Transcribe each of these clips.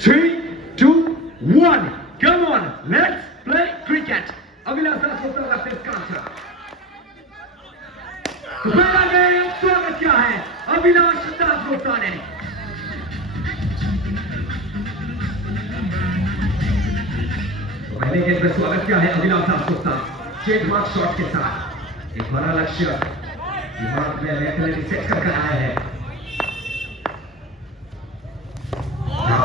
Three, two, one. Come on, let's play cricket. कांचा तो पहला स्वागत क्या है अभिलाष दासगुप्ता ने तो पहले में स्वागत किया है Abhilash Dasgupta straight mark shot के साथ एक बड़ा लक्ष्य में सेट कर आया है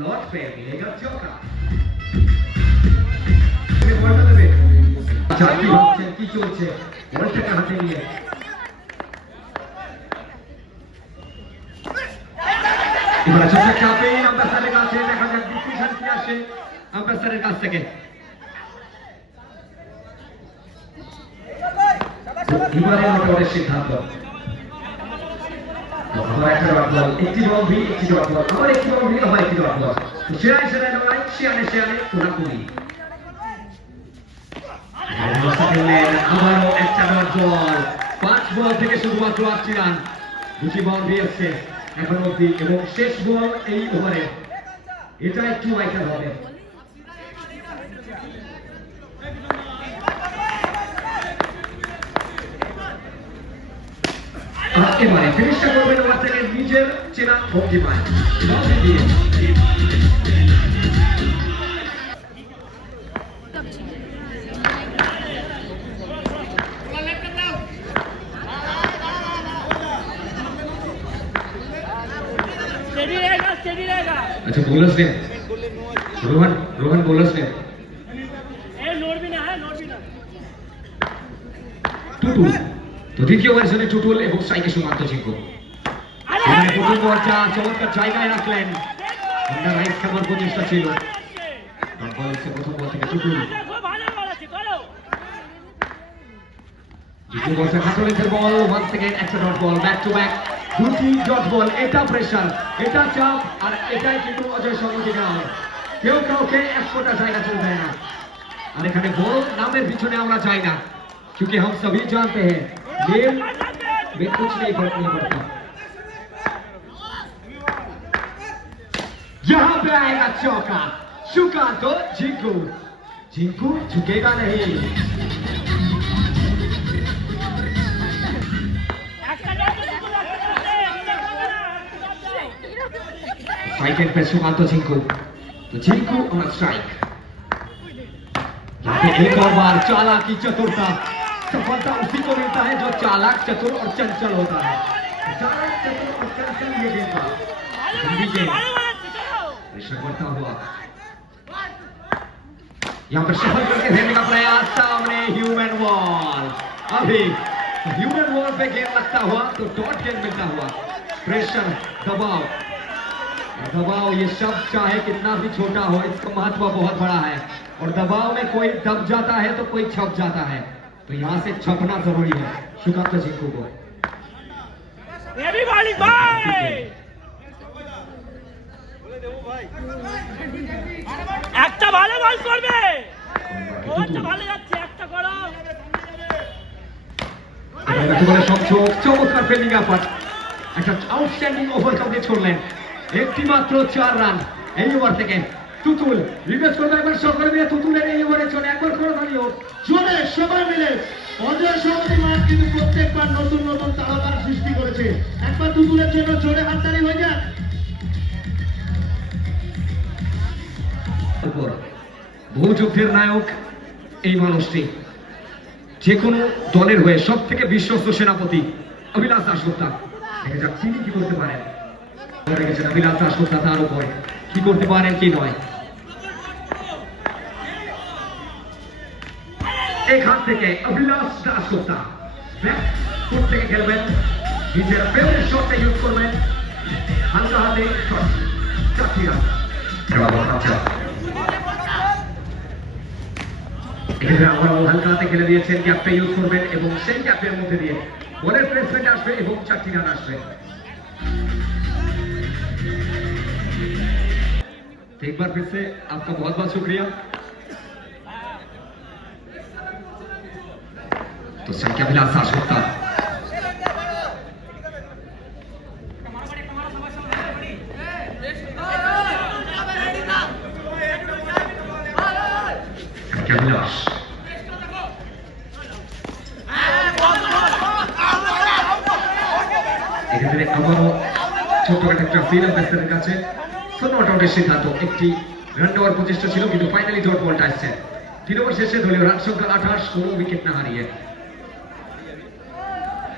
Lord Perry, Lega Gioca. বলটা দেবে চাকরি হচ্ছে কি চলছে বলটাকে হাতে নিয়ে এবার ছোট্ট চাপে আম্বাসারের কাছে দেখা যাক ডিসিশন কি আসে আম্বাসারের কাছ থেকে এবারে মোটামুটি সিদ্ধান্ত পাঁচ থেকে দুটি বল দিয়েছে এখন অব্দি এবং শেষ বল এই ওভারে এটা একটু ভাইটাল হবে এবারে ফিনিশটা করবেন ওভার থেকে নিজের চেনা ভঙ্গি পায় দিয়ে स्टेडी रहेगा स्टेडी रहेगा अच्छा बोलर्स ने रोहन रोहन बोलर्स ने দ্বিতীয় ভার্সনে টুটুল এবং সাইকে সুমান্ত জিঙ্ক अरे এখানে প্রথম বলটা চমৎকার জায়গায় রাখলেন অন্য রাইট খাবার প্রচেষ্টা ছিল ডট বল হচ্ছে প্রথম বল থেকে টুটুল देखो भालो वाला थी करो দ্বিতীয় বলটা খাতলেন্সের বল ওয়ান সেকেন্ড একটা dot ball back to back দুটি ডট বল এটা প্রেশার এটা চাপ আর এটাই কিন্তু অজয় সঙ্গতি গ্রাউন্ড কেউ কাউকে এক ফোটা জায়গা চলে দেয় না আর এখানে বড় নামের পিছনে আমরা যাই না क्योंकि हम सभी जानते हैं गेम वे कुछ नहीं फर्क नहीं पड़ता यहाँ पे आएगा चौका चुका तो जिंकू जिंकू झुकेगा नहीं स्ट्राइक पे चुका तो जिंकू तो जिंकू और स्ट्राइक एक और बार चालाकी चतुरता सफलता उसी को मिलता है जो चालाक चतुर और चंचल होता है। चालाक चतुर और चंचल ये गेम था बढ़ता हुआ। यहाँ पर सफल करके खेलने का प्रयास सामने ह्यूमन वॉल अभी ह्यूमन वॉल पे गेंद लगता हुआ तो डॉट गेंद मिलता हुआ। प्रेशर दबाव। दबाव ये शब्द चाहे कितना भी छोटा हो इसका महत्व बहुत बड़ा है। और दबाव में कोई दब जाता है तो कोई छप जाता है। तो यहाँ से छपना जरूरी है सुकांत जिंकू को हेवी बॉलिंग भाई একটা ভালো বল করবে ওটা ভালো যাচ্ছে একটা করো এটা একেবারে সব চোখ চমৎকার ফিল্ডিং এফার্ট একটা আউটস্ট্যান্ডিং ওভার কমপ্লিট করলেন একটি মাত্র চার রান এই ওভার থেকে তুতুল রিকোয়েস্ট করব একবার সকলে মিলে তুতুলের এই ওভারে চলে, একবার করে দাঁড়িয়ে জোরে সবাই মিলে। অজয় সমিতি মাঠ কিন্তু প্রত্যেকবার নতুন নতুন তারকার সৃষ্টি করেছে। একবার দুপুরের জন্য জোরে হাততালি হয়ে যাক। নায়ক এই মানুষটি। যে কোনো দলের হয়ে সব থেকে বিশ্বস্ত সেনাপতি অভিলাষ দাসগুপ্তা দেখা যাক তিনি কি করতে পারেন। অভিলাষ দাসগুপ্তা তার উপর। কি করতে পারেন কি নয়। এখান থেকে অভিলাষ দাসগুপ্তা ব্যাক ফুট থেকে খেলবেন নিজের ফেভারিট শটটা ইউজ করবেন হালকা হাতে শট চারটি রান খেলা বল আচ্ছা এক্ষেত্রে আমরা হালকা হাতে খেলে দিয়েছেন গ্যাপটা ইউজ করবেন এবং সেই গ্যাপের মধ্যে দিয়ে বলের প্লেসমেন্ট আসবে এবং চারটি রান আসবে तो एक बार फिर से आपका बहुत बहुत शुक्रिया 도착 기합이라서 아쉽다. এক্ষেত্রে আবারও ছোটখাটো একটা শ্রীলঙ্কার কাছে। শূন্য আউটের সিদ্ধান্ত। একটি রান নেওয়ার প্রচেষ্টা ছিল, কিন্তু ফাইনালি ডট বলটা আসছে। তৃণমূল শেষে দলীয় রান সংখ্যা আঠাশ, কোনো উইকেট না হারিয়ে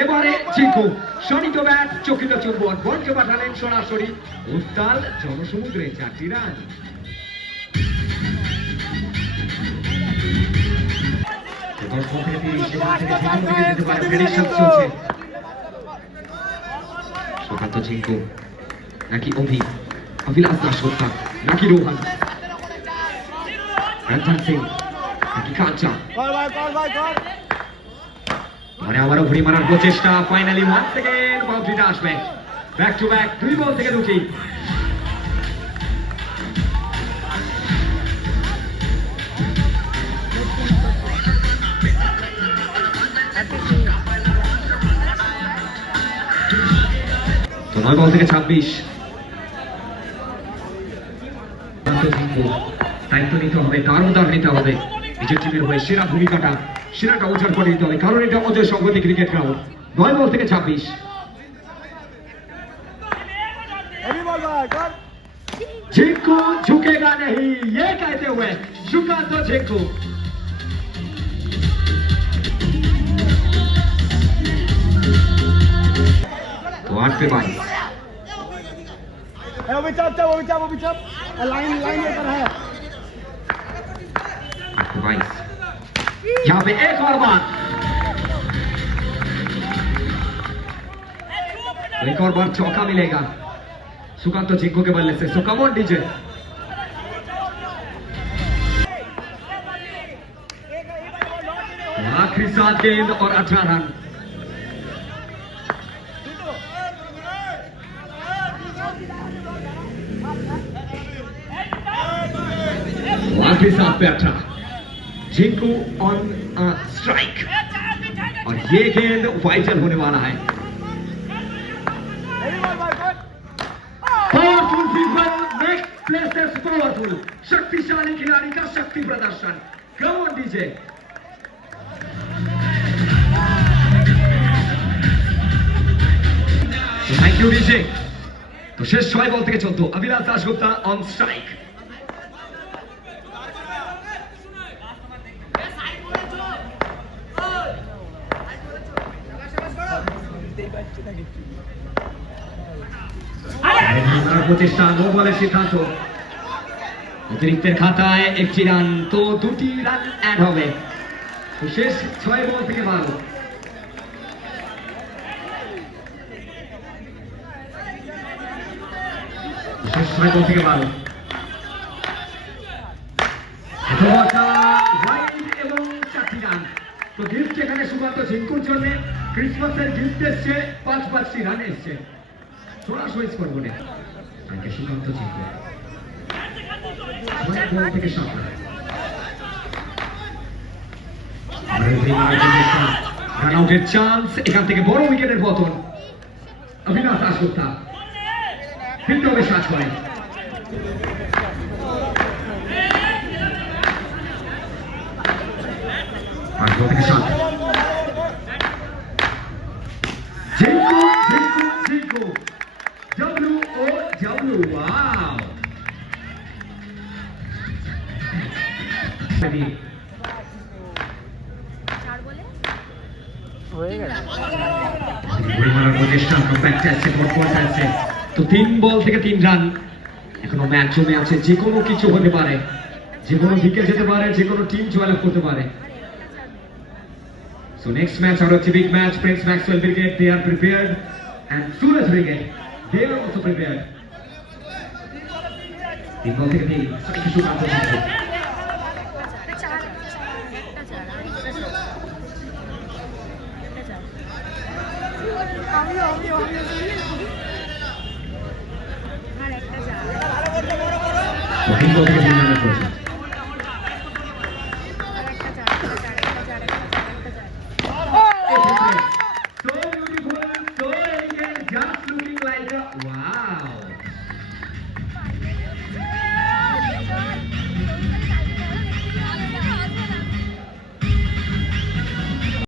এবারে চিকু শনিত ব্যাট, চকিত চুম্বন বলকে পাঠালেন সরাসরি উত্তাল জনসমুদ্রে চারটি রান। সুকান্ত নাকি অভি অভিলাষ দাসগুপ্তা নাকি রোহন? রঞ্জন সিং নাকি কাঞ্চা? মানে আবারও ঘুরি মারার প্রচেষ্টা। ফাইনালি ওয়ান সেকেন্ড বাউন্ডারিটা আসবে। ব্যাক টু ব্যাক দুই বল থেকে দুটি। নয় বল থেকে ছাব্বিশ। দায়িত্ব নিতে হবে দারোদার নিতে হবে। নিজের টিমের হয়ে সেরা ভূমিকাটা সেরাটা উজাড় করে দিতে হবে কারণ এটা অজয় সংগতি ক্রিকেট গ্রাউন্ড নয় বল থেকে ছাব্বিশ झिंकू झुकेगा नहीं ये कहते हुए झुका तो झिंकू तो आठ पे बाईस वो भी चाप चाप वो भी चाप वो भी चाप लाइन लाइन लेकर है आठ पे बाईस यहाँ पे एक और बात। एक और बार चौका मिलेगा। सुकांत झिंकू के बल्ले से। So come DJ. आखिरी सात गेंद और अठारह रन। आखिरी सात पे अठारह। झिंकू ऑन स्ट्राइक और ये गेंद वाइजल होने वाला है powerful people make places powerful शक्तिशाली खिलाड़ी का शक्ति प्रदर्शन come on DJ thank you DJ তো শেষ ছয় বল থেকে চোদ্দ অভিলাষ দাসগুপ্তা অন স্ট্রাইক প্রচেষ্টা নো বলের সিদ্ধান্ত। অতিরিক্তের খাতায় একটি রান, তো দুটি রান অ্যাড হবে। শেষ ছয় বল থেকে বারো শেষ ছয় বল থেকে বারো এবং চারটি রান তো গিফট এখানে সুকান্ত ঝিঙ্কুর জন্য। ক্রিসমাসের গিফট এসছে পাঁচ পাঁচটি রান এসছে সরাসরি স্কোর ঝিঙ্কুর ছয় বল থেকে আউটের চান্স এখান থেকে বড় পাঁচ থেকে সাত? তো তিন বল থেকে তিন রান এখনও ম্যাচ জমে আছে যে কোনো কিছু হতে পারে যে কোনো দিকে যেতে পারে যে কোনো টিম জয়লাভ করতে পারে So next match out of the big match, Prince Maxwell Brigade, they are prepared. And Suraj Brigade, they are also prepared. তিন বল থেকে তিন কিছু কাজ হচ্ছে একটা চার একটা চার একটা চার একটা চার আমিও আমিও আমিও আর একটা